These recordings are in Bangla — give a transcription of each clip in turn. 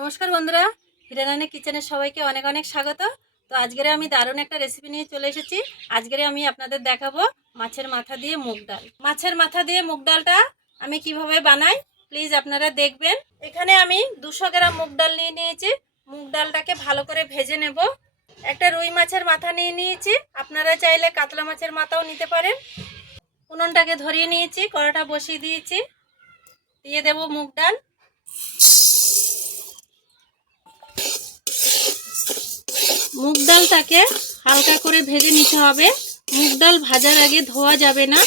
নমস্কার বন্ধুরা, হিরারানি কিচেনের সবাইকে অনেক অনেক স্বাগত। তো আজকে আমি দারুণ একটা রেসিপি নিয়ে চলে এসেছি। আজকে আমি আপনাদের দেখাবো মাছের মাথা দিয়ে মুগ ডাল। মাছের মাথা দিয়ে মুগ ডালটা আমি কিভাবে বানাই প্লিজ আপনারা দেখবেন। এখানে আমি 200 গ্রাম মুগ ডাল নিয়ে নিয়েছি। মুগ ডালটাকে ভালো করে ভেজে নেব। একটা রুই মাছের মাথা নিয়ে নিয়েছি, আপনারা চাইলে কাতলা মাছের মাথাও নিতে পারেন। উনুনটাকে ধরিয়ে নিয়েছি, কড়াটা বসিয়ে দিয়েছি, দিয়ে দেব মুগ ডাল। মুগ ডালটাকে হালকা করে ভেজে নিতে হবে। মুগ ডাল ভাজার আগে ধোয়া যাবে না।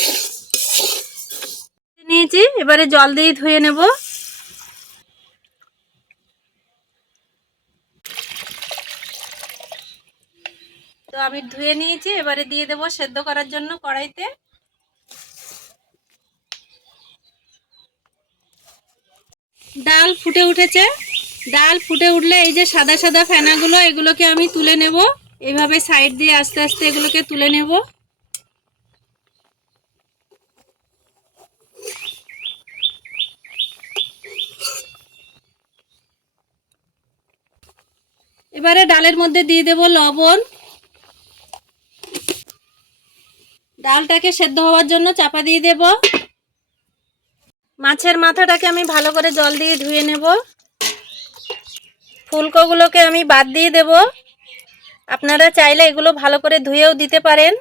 নিয়েছি, এবারে জল দিয়ে ধুয়ে নেব। তো আমি ধুয়ে নিয়েছি, এবারে দিয়ে দেব সেদ্ধ করার জন্য কড়াইতে। ডাল ফুটে উঠেছে। ডাল ফুটে উঠলে এই যে সাদা সাদা ফেনাগুলো, এগুলোকে আমি তুলে নেব। এইভাবে সাইড দিয়ে আস্তে আস্তে এগুলোকে তুলে নেব। এবারে ডালের মধ্যে দিয়ে দেব লবণ। ডালটাকে সেদ্ধ হওয়ার জন্য চাপা দিয়ে দেব। মাছের মাথাটাকে আমি ভালো করে জল দিয়ে ধুয়ে নেব। ফুলকোগুলোকে আমি বাদ দিয়ে দেব। আপনারা চাইলে এগুলো ভালো করে ধুয়েও দিতে পারেন।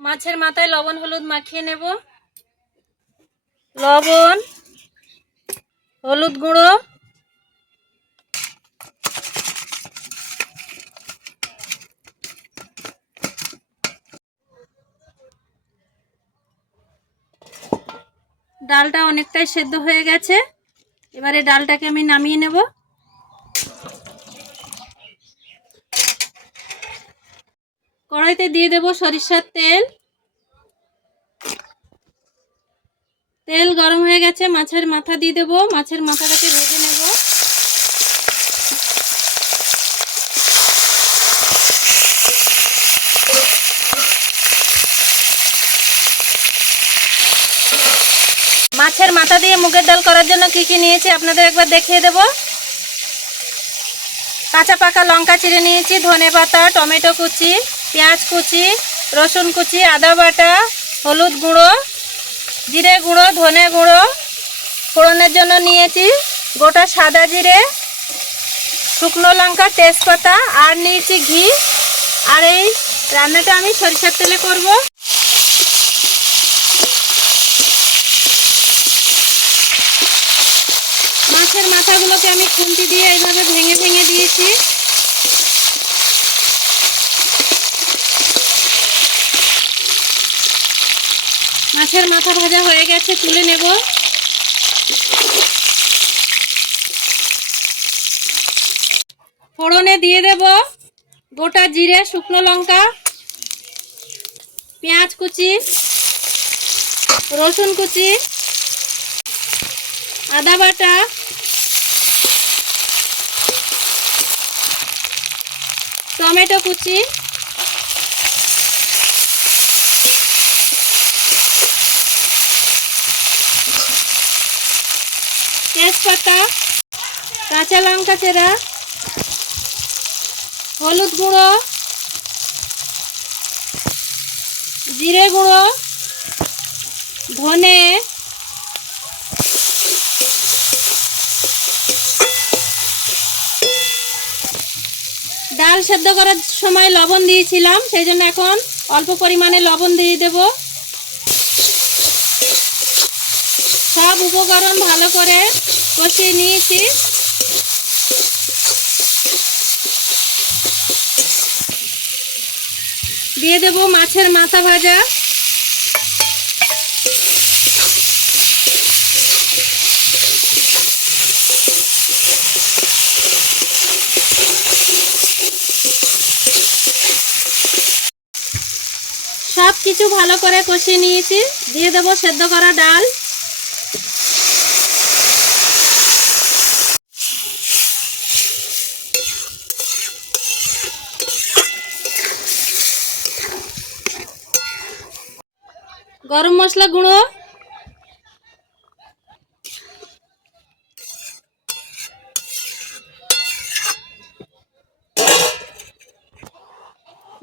মাছের মাথায় লবণ হলুদ মাখিয়ে নেব। লবণ, হলুদ গুঁড়ো, ডালটা অনেকটাই সেদ্ধ হয়ে গেছে। এবারে ডালটাকে আমি নামিয়ে নেব। কড়াইতে দিয়ে দেব সরিষার তেল। তেল গরম হয়ে গেছে, মাছের মাথা দিয়ে দেব। মাছের মাথাটাকে ভেজে নেব। মাছের মাথা দিয়ে মুগের ডাল করার জন্য কি কি নিয়েছি আপনাদের একবার দেখিয়ে দেব। কাঁচা পাকা লঙ্কা চিড়ে নিয়েছি, ধনেপাতা, টমেটো কুচি, পেঁয়াজ কুচি, রসুন কুচি, আদা বাটা, হলুদ গুঁড়ো, জিরে গুঁড়ো, ধনে গুঁড়ো। ফোড়নের জন্য নিয়েছি গোটা সাদা জিরে, শুকনো লঙ্কা, তেজপাতা, আর নিয়েছি ঘি। আর এই রান্নাটা আমি সরিষার তেলে করব। মাছের মাথাগুলোকে আমি খুন্তি দিয়ে এইভাবে ভেঙে ভেঙে দিয়েছি। মাছের মাথা ভাজা হয়ে গেছে, তুলে নেব। ফোড়নে দিয়ে দেব গোটা জিরে, শুকনো লঙ্কা, পেঁয়াজ কুচি, রসুন কুচি, আদা বাটা, টমেটো কুচি, তেজপাতা, কাঁচা লঙ্কা চেরা, হলুদ গুঁড়ো, জিরে গুঁড়ো, ধনে, ডাল সেদ্ধ করার সময় লবণ দিয়েছিলাম, সেই জন্য এখন অল্প পরিমাণে লবণ দিয়ে দেব। সব উপকরণ ভালো করে কষিয়ে নিয়েছি। দিয়ে দেব মাছের মাথা ভাজা। সব কিছু ভালো করে কষিয়ে নিয়েছি। দিয়ে দেবো সেদ্ধ করা ডাল। গরম মশলা গুঁড়ো,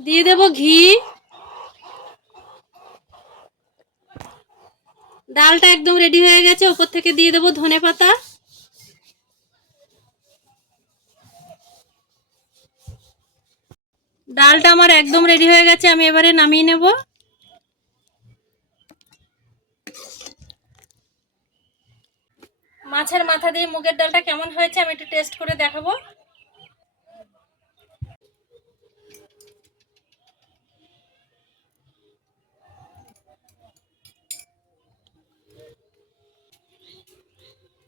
দিয়ে দেব ঘি। ডালটা একদম রেডি হয়ে গেছে, উপর থেকে দিয়ে দেবো ধনেপাতা। ডালটা আমার একদম রেডি হয়ে গেছে, আমি এবারে নামিয়ে নেব। মাছের মাথা দিয়ে মুগের ডালটা কেমন হয়েছে আমি একটু টেস্ট করে দেখাবো।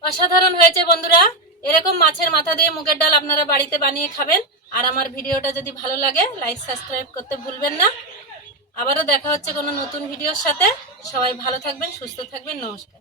অসাধারণ হয়েছে বন্ধুরা। এরকম মাছের মাথা দিয়ে মুগের ডাল আপনারা বাড়িতে বানিয়ে খাবেন। আর আমার ভিডিওটা যদি ভালো লাগে লাইক সাবস্ক্রাইব করতে ভুলবেন না। আবারও দেখা হচ্ছে কোনো নতুন ভিডিওর সাথে। সবাই ভালো থাকবেন, সুস্থ থাকবেন। নমস্কার।